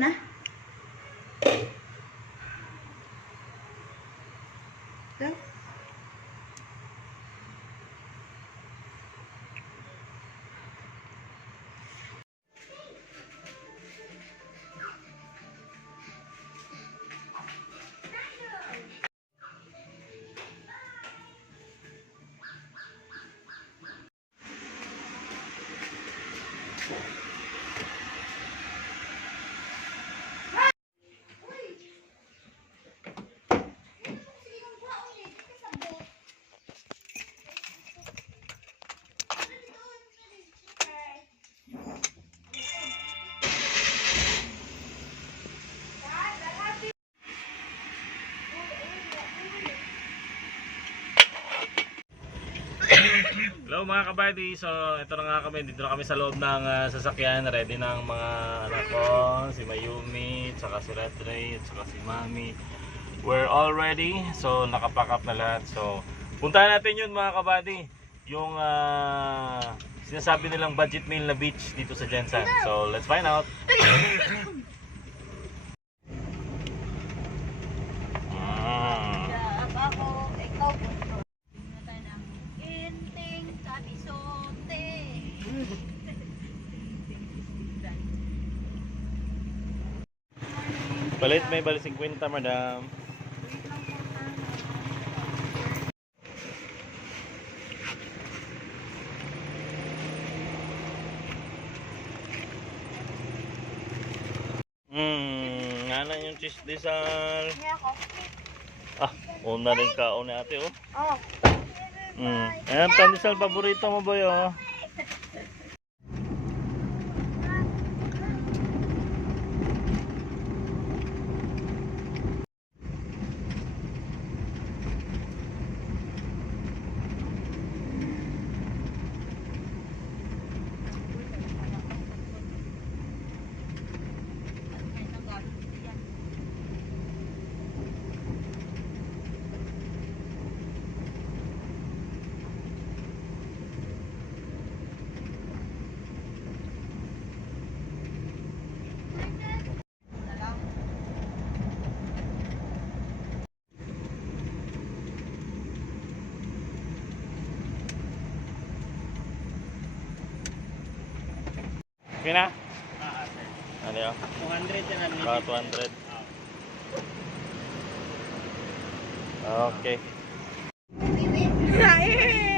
na. Hello mga kabady, so ito na nga kami, dito na kami sa loob ng ah, sasakyan, ready ang mga anak ko, si Mayumi, tsaka si Redray, tsaka si Mami. We're all ready, so nakapack up na lahat. So puntahan natin yun mga kabady, yung ah, sinasabi nilang budget meal na beach dito sa Jensan. So let's find out. Ah. ako, ikaw po. tayo ng inting kabisote. Balit may bali 50 madam. Hmm, nga yung cheese disal. Ah, una rin ka ni ate oh. Oh. Hmm. Ayan, pandesal paborito mo boy oh. Okay na? Ano yun? 200 yan ang Mga 200. Okay. Yan.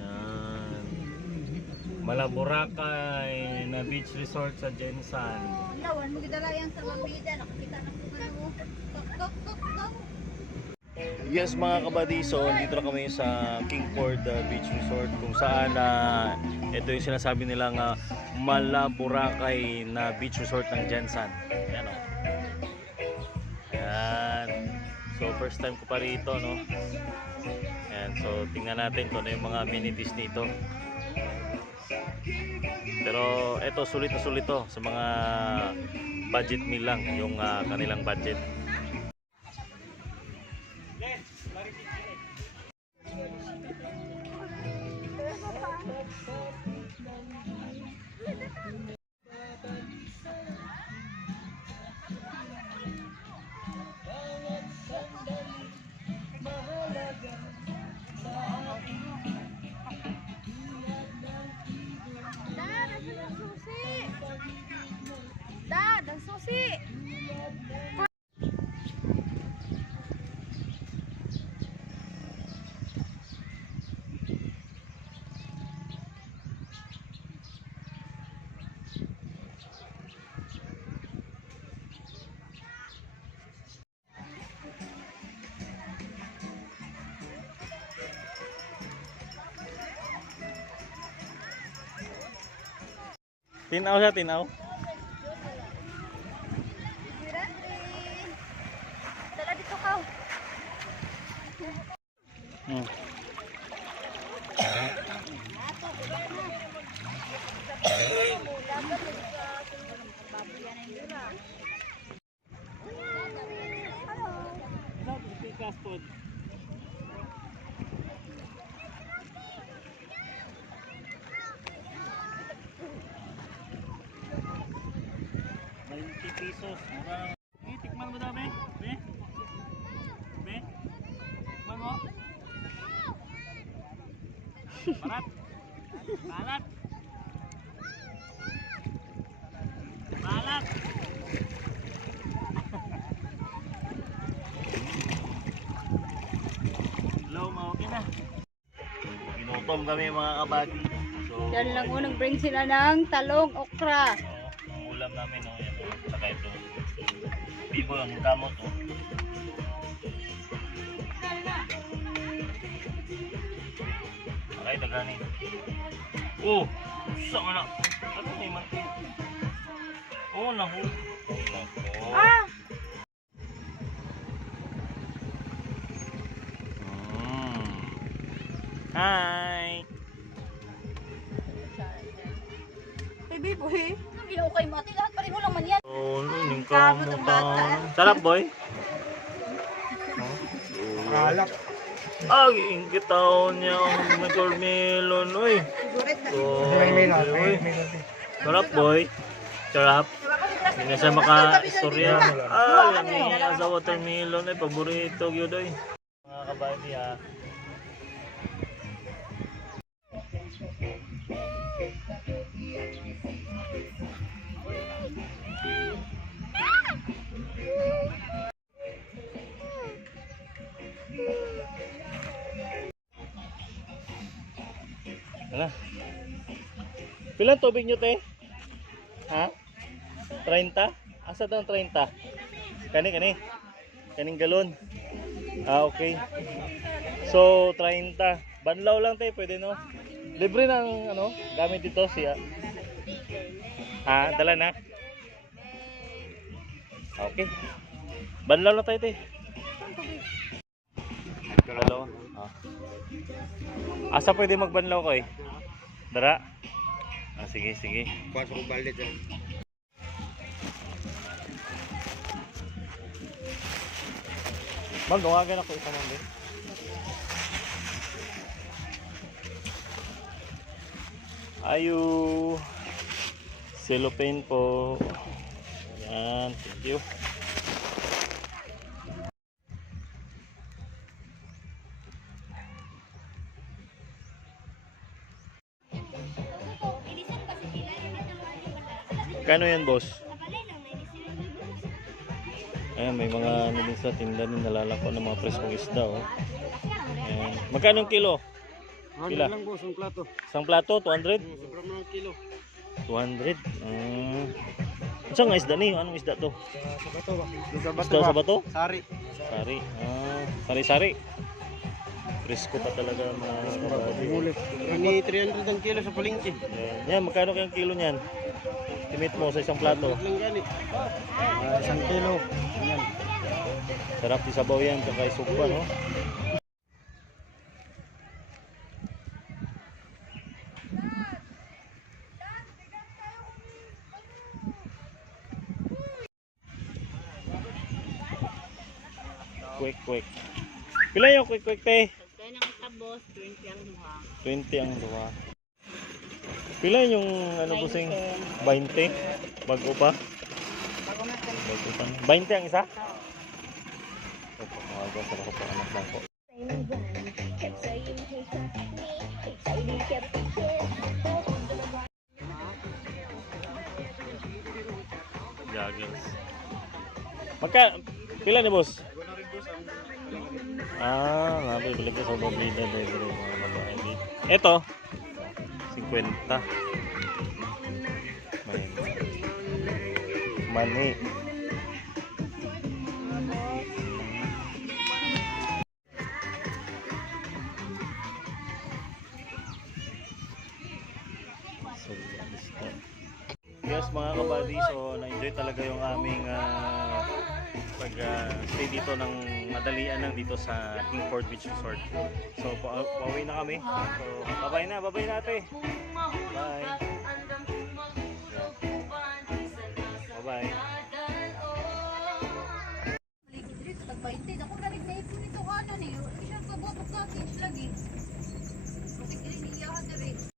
Yan. Malaburakay na beach resort sa Jensan. Lawan mo gidala yan sa mambida. Nakakita na ko ano. Kok, kok, kok, kok. Yes mga kabadiso, dito na kami sa Kingford uh, Beach Resort kung saan uh, ito yung sinasabi nilang uh, Malaburakay na beach resort ng Jensan. Yan o. So first time ko pa rito no. Yan. So tingnan natin kung ano yung mga amenities nito. Pero ito sulit na sulit to sa mga budget meal lang yung uh, kanilang budget. Tinaw siya, tinaw. Tala dito ka. Hmm. Eh, tikman mo daw, be. Be? Be? Tikman mo. Parat. Parat. Parat. Hello, okay na. Pinutom kami mga kabady. So, Yan lang unang bring sila ng talong okra. Bibo ang kamot, oh. Okay, dagani. Oh, sa na. Ano may man? Oh, nahu. Oh, nako. Ah! Mm. Hi. Baby boy. Hindi okay mati. Lahat pa rin mo naman yan. Oh, yung Kamot ang bata. Sarap, boy. Alak. Ay, ingit taon niya ang watermelon, oy. Oh, melon. oy. Sarap, boy. Sarap. Hindi na siya maka-istorya. Ah, yan niya sa watermelon, ay paborito yun, oy. Mga kabady, ha. Ano? Pilan tubig nyo, te? Ha? 30? Asa daw ang 30? Kani, kani. Kaning galon. Ah, okay. So, 30. Banlaw lang, te. Pwede, no? Libre ng, ano, gamit dito siya. Ha? Dala na? Okay. Banlaw lang tayo, te. Dalawa. Ah. Asa pwede magbanlaw ko eh? Dara? Ah, sige, sige. Pasok ko balit yan. Ma'am, dungagan ako isa man din. Ayu. Cellophane po. Yan, thank you. Kano yan, boss? Ayan, may mga ano din sa tinda din nalalako ng mga preskong isda, oh. Ayan. Magkano kilo? Pila? lang boss ang plato. Isang plato, 200? Sobrang mga kilo. 200. Ah. Saan nga isda ni? Anong isda to? Sa bato ba? Sa Isda sa bato? Sari. Sari. Ah, sari-sari. Presko pa talaga mga kabady. Ini 300 ang kilo sa palengke. Ayan. Yan, magkano kayang kilo niyan? Timit mo sa isang plato. Ah, isang kilo. Yan. Sarap isabaw yan, tsaka isugba, no? Quick. Pila yung quick, quick, te? Kaya nang isa boss, 20 ang duha. 20 ang duha. Pila yung ano busing 20 bago pa. Bago na. Bago pa. 20 ang isa? Opo, mga sa ako pa anak lang po. Goggles. Magka pila ni boss? Ah, nabibili ko sa Boblida delivery mga babae. Ito, 50. May mani. So, yes mga kabady, so na-enjoy talaga yung aming ah, pag ah, stay dito ng madalian lang dito sa Kingford Beach Resort. So, pa pauwi na kami. So, babay na, babay na ate. Bye. Bye-bye. Ako galing na ipon ito ano niyo. Isang kabot sa kids lagi. Kapag galing niya ka